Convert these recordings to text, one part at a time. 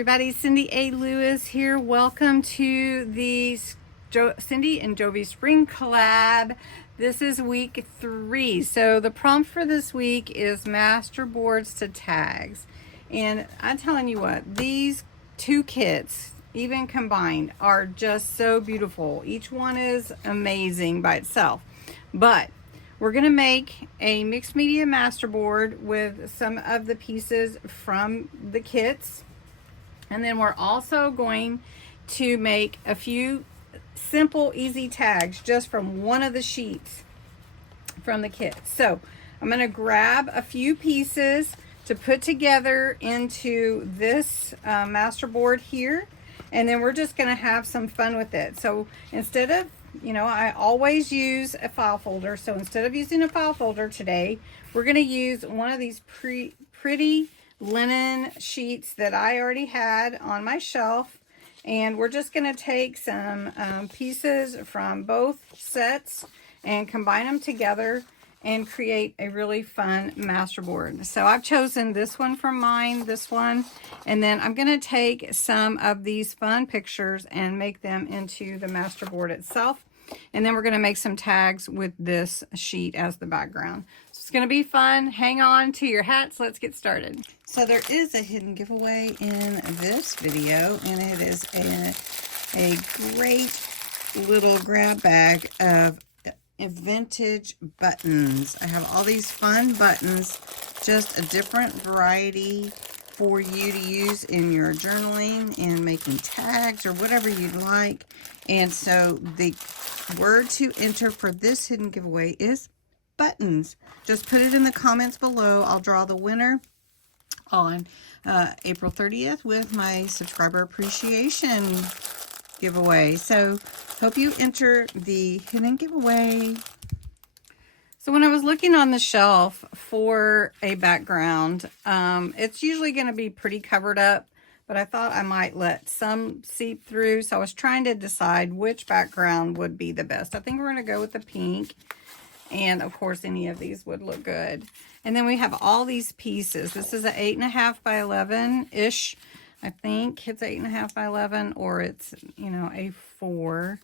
everybody, Cindy A. Lewis here. Welcome to the Cindy and Jovi Spring Collab. This is week 3. So the prompt for this week is Masterboards to tags. And I'm telling you what, these 2 kits, even combined, are just so beautiful. Each one is amazing by itself. But we're going to make a mixed media masterboard with some of the pieces from the kits. And then we're also going to make a few simple, easy tags just from one of the sheets from the kit. So I'm going to grab a few pieces to put together into this masterboard here. And then we're just going to have some fun with it. So instead of, I always use a file folder. So instead of using a file folder today, we're going to use one of these pretty linen sheets that I already had on my shelf. And we're just going to take some pieces from both sets and combine them together and create a really fun masterboard. So I've chosen this one from mine, this one, and then I'm going to take some of these fun pictures and make them into the masterboard itself. And then we're going to make some tags with this sheet as the background. So it's going to be fun. Hang on to your hats. Let's get started. So there is a hidden giveaway in this video, and it is a great little grab bag of vintage buttons. I have all these fun buttons, just a different variety for you to use in your journaling and making tags or whatever you'd like. And so the word to enter for this hidden giveaway is buttons. Just put it in the comments below. I'll draw the winner on April 30th with my subscriber appreciation giveaway. So hope you enter the hidden giveaway. So when I was looking on the shelf for a background, it's usually going to be pretty covered up, but I thought I might let some seep through. So I was trying to decide which background would be the best. I think we're going to go with the pink. And of course, any of these would look good. And then we have all these pieces. This is an 8.5 by 11-ish. I think it's 8.5 by 11, or it's, a 4.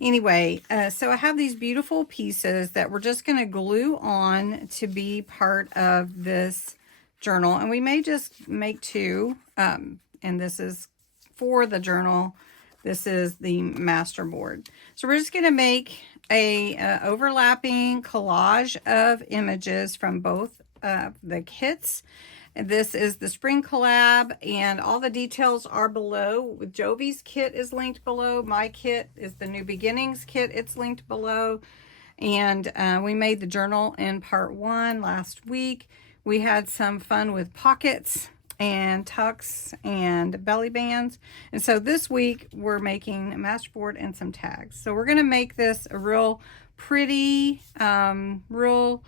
Anyway, so I have these beautiful pieces that we're just going to glue on to be part of this journal. And we may just make 2. And this is for the journal. This is the masterboard. So we're just going to make a overlapping collage of images from both the kits. This is the spring collab, and all the details are below. Jovi's kit is linked below. My kit is the New Beginnings kit. It's linked below. And we made the journal in part 1 last week. We had some fun with pockets and tucks and belly bands. And so this week we're making a masterboard and some tags. So we're going to make this a real pretty, real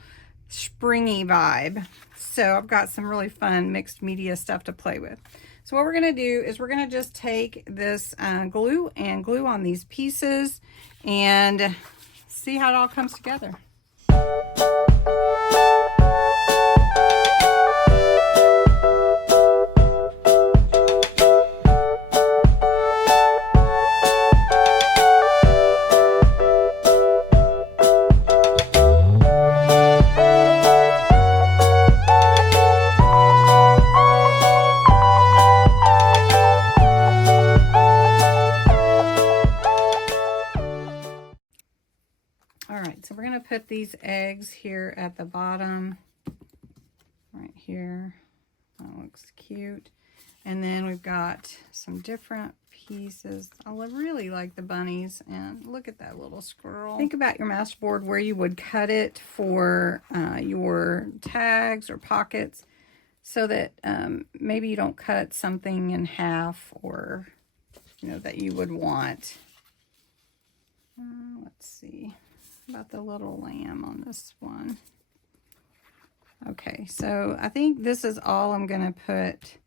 springy vibe. So I've got some really fun mixed media stuff to play with. So what we're going to do is we're going to just take this glue and glue on these pieces and see how it all comes together. So we're going to put these eggs here at the bottom, right here. That looks cute. And then we've got some different pieces. I really like the bunnies, and look at that little squirrel. Think about your masterboard where you would cut it for your tags or pockets, so that maybe you don't cut something in half, or that you would want. Let's see about the little lamb on this one. Okay, so I think this is all I'm going to put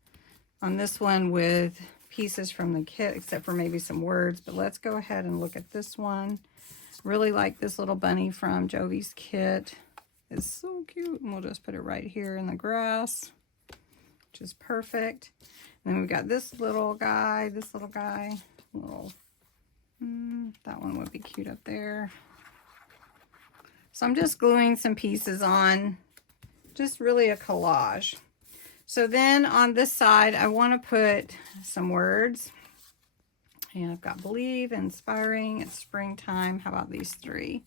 on this one with pieces from the kit, except for maybe some words. But let's go ahead and look at this one. Really like this little bunny from Jovi's kit. It's so cute. And we'll just put it right here in the grass. which is perfect. And then we've got this little guy, little, that one would be cute up there. So I'm just gluing some pieces on, just really a collage. So then on this side, I want to put some words. And I've got believe, inspiring, it's springtime. How about these 3?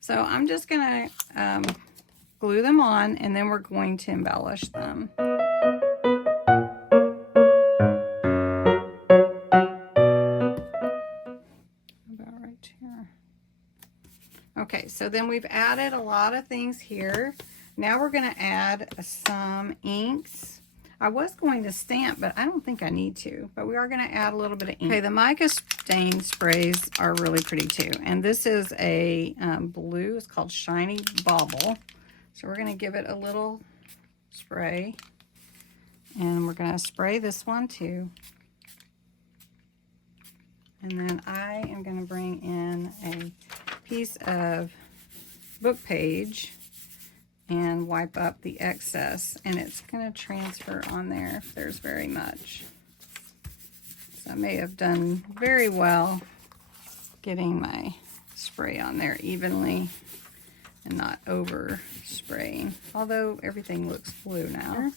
So I'm just going to glue them on, and then we're going to embellish them. About right here. Okay, so then we've added a lot of things here. Now we're going to add some inks. I was going to stamp, but I don't think I need to. But we are going to add a little bit of ink. Okay, the mica stain sprays are really pretty too. And this is a blue. It's called Shiny Bauble. So we're going to give it a little spray. And we're going to spray this one too. And then I am going to bring in a piece of book page and wipe up the excess, and it's going to transfer on there if there's very much. So I may have done very well getting my spray on there evenly and not over spraying, although everything looks blue now.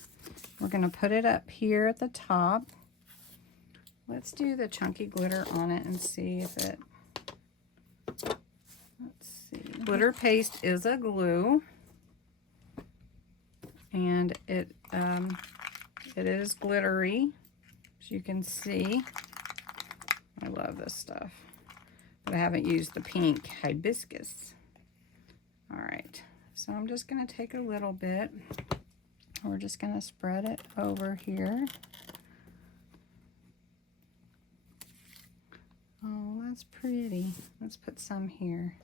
We're going to put it up here at the top. Let's do the chunky glitter on it and see if it, let's see. Glitter paste is a glue. And it is glittery, as you can see. I love this stuff, but I haven't used the pink hibiscus. All right, so I'm just going to take a little bit. We're just going to spread it over here. Oh, that's pretty. Let's put some here.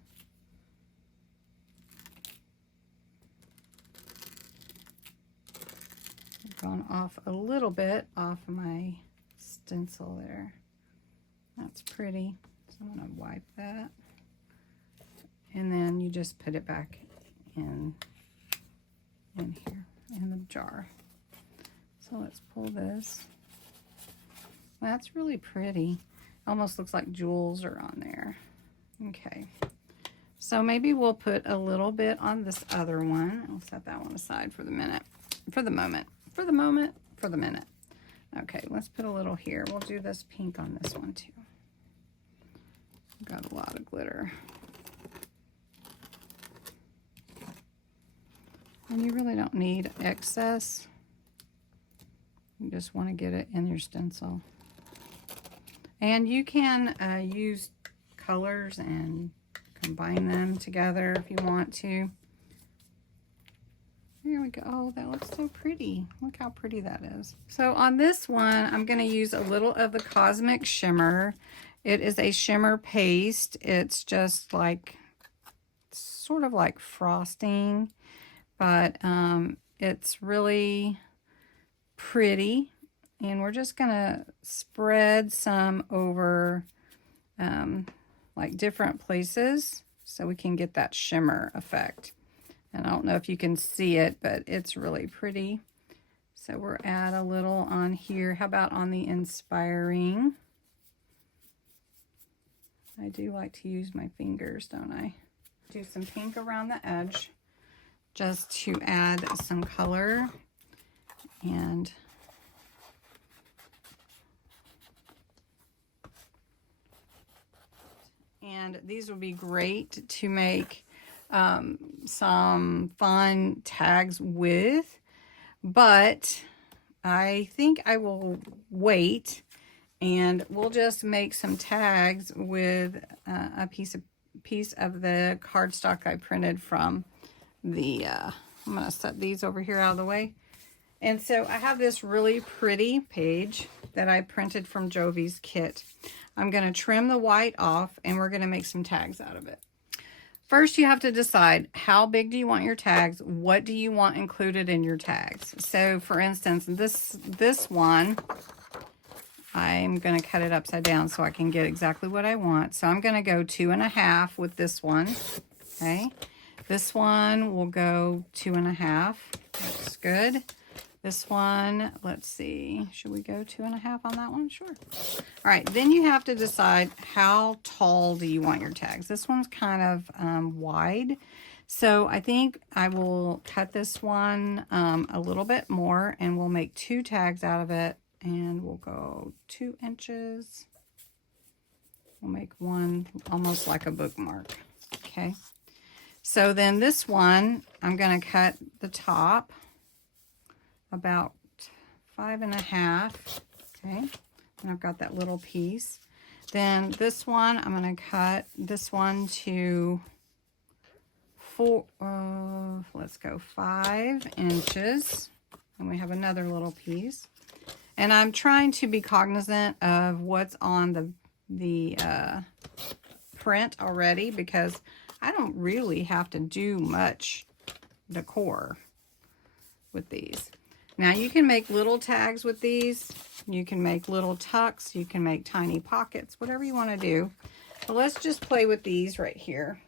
Gone off a little bit off of my stencil there. That's pretty. So I'm going to wipe that. And then you just put it back in here in the jar. So let's pull this. That's really pretty. Almost looks like jewels are on there. Okay. So maybe we'll put a little bit on this other one. I'll set that one aside for the minute. For the moment. For the moment, for the minute. Okay, let's put a little here. We'll do this pink on this one too. Got a lot of glitter. And you really don't need excess. You just want to get it in your stencil. And you can use colors and combine them together if you want to. Here we go. Oh, that looks so pretty. Look how pretty that is. So on this one, I'm going to use a little of the Cosmic Shimmer. It is a shimmer paste. It's just like, sort of like frosting, but it's really pretty. And we're just going to spread some over like different places so we can get that shimmer effect. And I don't know if you can see it, but it's really pretty. So we'll add a little on here. How about on the inspiring? I do like to use my fingers, don't I? Do some pink around the edge just to add some color. And these would be great to make some fun tags with, but I think I will wait and we'll just make some tags with a piece of the cardstock I printed from the I'm going to set these over here out of the way. And so I have this really pretty page that I printed from Jovi's kit. I'm going to trim the white off and we're going to make some tags out of it. First, you have to decide how big do you want your tags? What do you want included in your tags? So, for instance, this one, I'm going to cut it upside down so I can get exactly what I want. So, I'm going to go 2.5 with this one. Okay. This one will go 2.5. That's good. This one, let's see, should we go 2.5 on that one? Sure. All right, then you have to decide how tall do you want your tags. This one's kind of wide, so I think I will cut this one a little bit more, and we'll make 2 tags out of it, and we'll go 2 inches. We'll make one almost like a bookmark, okay? So then this one, I'm going to cut the top about 5.5, okay? And I've got that little piece. Then this one, I'm going to cut this one to 5 inches. And we have another little piece. And I'm trying to be cognizant of what's on the print already, because I don't really have to do much decor with these. Now you can make little tags with these. You can make little tucks. You can make tiny pockets, whatever you want to do. But let's just play with these right here.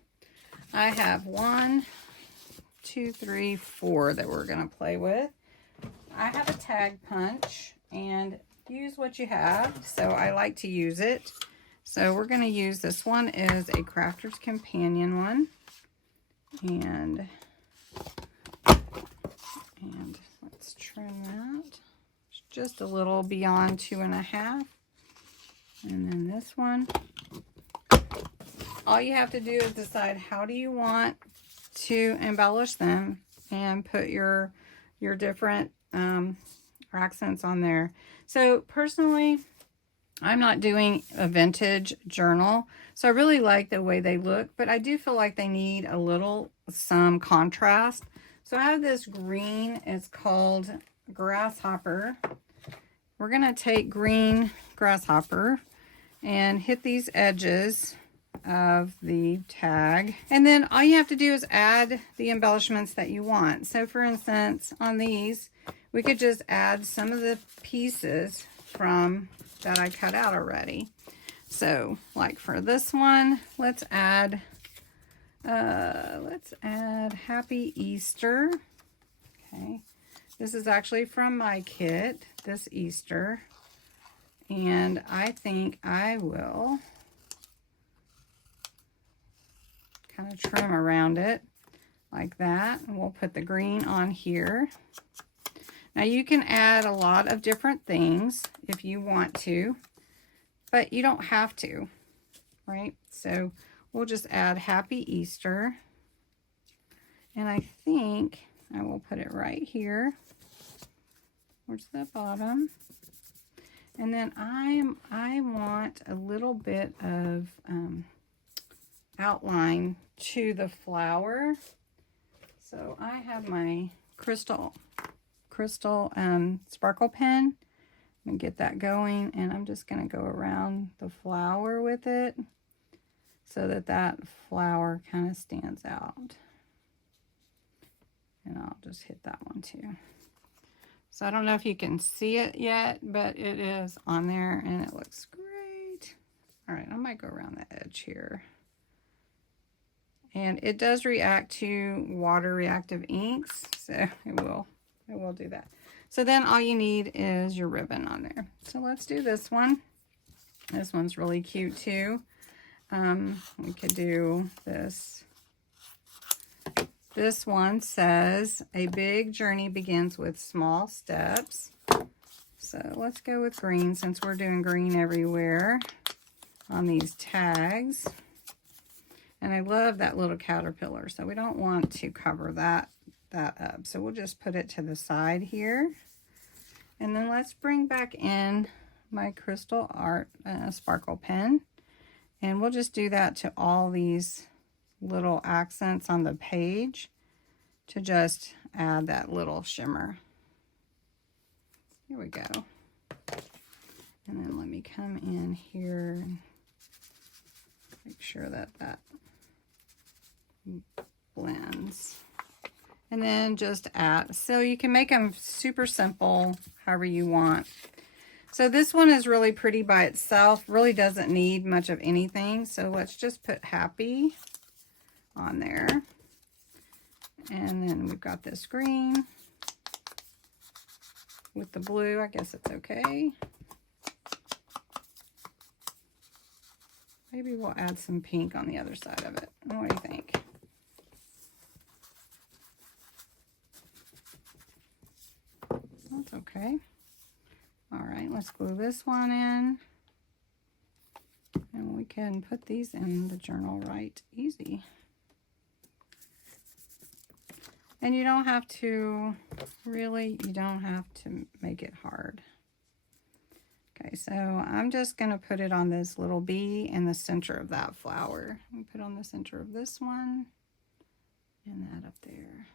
I have 1, 2, 3, 4 that we're going to play with. I have a tag punch, and use what you have. So I like to use it. So we're going to use, this one is a Crafter's Companion one. And let's trim that. It's just a little beyond 2.5. And then this one. All you have to do is decide how do you want to embellish them and put your different accents on there. So personally, I'm not doing a vintage journal, so I really like the way they look, but I do feel like they need some contrast. So I have this green, it's called Grasshopper. We're going to take green Grasshopper and hit these edges of the tag. And then all you have to do is add the embellishments that you want. So for instance, on these, we could just add some of the pieces from that I cut out already. So like for this one, let's add Happy Easter. Okay, this is actually from my kit this Easter, and I think I will kind of trim around it like that, and we'll put the green on here. Now you can add a lot of different things if you want to, but you don't have to, right? So we'll just add Happy Easter. And I think I will put it right here towards the bottom. And then I want a little bit of outline to the flower. So I have my crystal sparkle pen. I'm gonna get that going, and I'm just gonna go around the flower with it so that flower kind of stands out. And I'll just hit that one too. So I don't know if you can see it yet, but it is on there and it looks great. All right, I might go around the edge here. And it does react to water reactive inks, so it will do that. So then all you need is your ribbon on there. So let's do this one. This one's really cute too. We could do this. This one says, a big journey begins with small steps. So let's go with green, since we're doing green everywhere on these tags. And I love that little caterpillar, so we don't want to cover that up. So we'll just put it to the side here. And then let's bring back in my crystal art sparkle pen. And we'll just do that to all these little accents on the page to just add that little shimmer. Here we go. And then let me come in here and make sure that blends. And then just add, so you can make them super simple, however you want. So this one is really pretty by itself, really doesn't need much of anything. So let's just put happy on there. And then we've got this green. with the blue. I guess it's okay. Maybe we'll add some pink on the other side of it. What do you think? That's okay. All right, let's glue this one in. And we can put these in the journal right easy. And you don't have to, really, you don't have to make it hard. Okay, so I'm just going to put it on this little bee in the center of that flower. We put on the center of this one and that up there.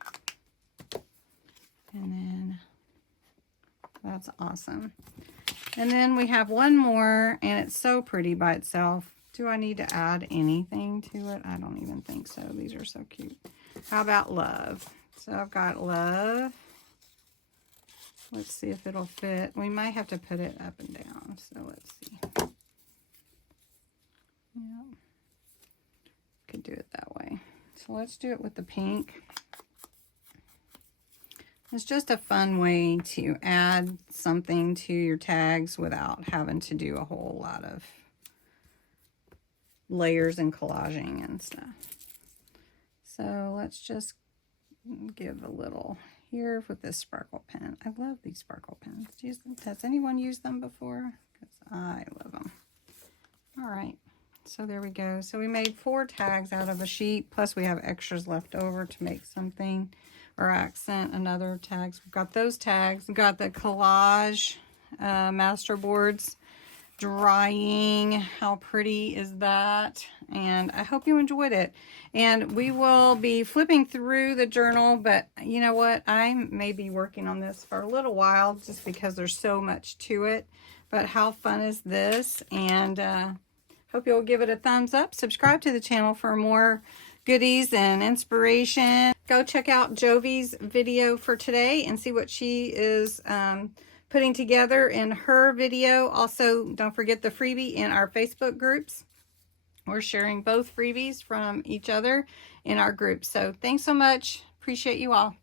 And then that's awesome. And then we have one more, and it's so pretty by itself. Do I need to add anything to it? I don't even think so. These are so cute. How about love? So I've got love. Let's see if it'll fit. We might have to put it up and down. So let's see. Yeah. Could do it that way. So let's do it with the pink. It's just a fun way to add something to your tags without having to do a whole lot of layers and collaging and stuff. So let's just give a little here with this sparkle pen. I love these sparkle pens. Has anyone used them before? Because I love them. All right. So there we go. So we made 4 tags out of a sheet, plus we have extras left over to make something or accent another tags. We've got those tags. We've got the collage Masterboards drying. How pretty is that? And I hope you enjoyed it. And we will be flipping through the journal, but you know what? I may be working on this for a little while just because there's so much to it. But how fun is this? And hope you'll give it a thumbs up. Subscribe to the channel for more goodies and inspiration. Go check out Jovi's video for today and see what she is putting together in her video. Also, don't forget the freebie in our Facebook groups. We're sharing both freebies from each other in our group. So thanks so much. Appreciate you all.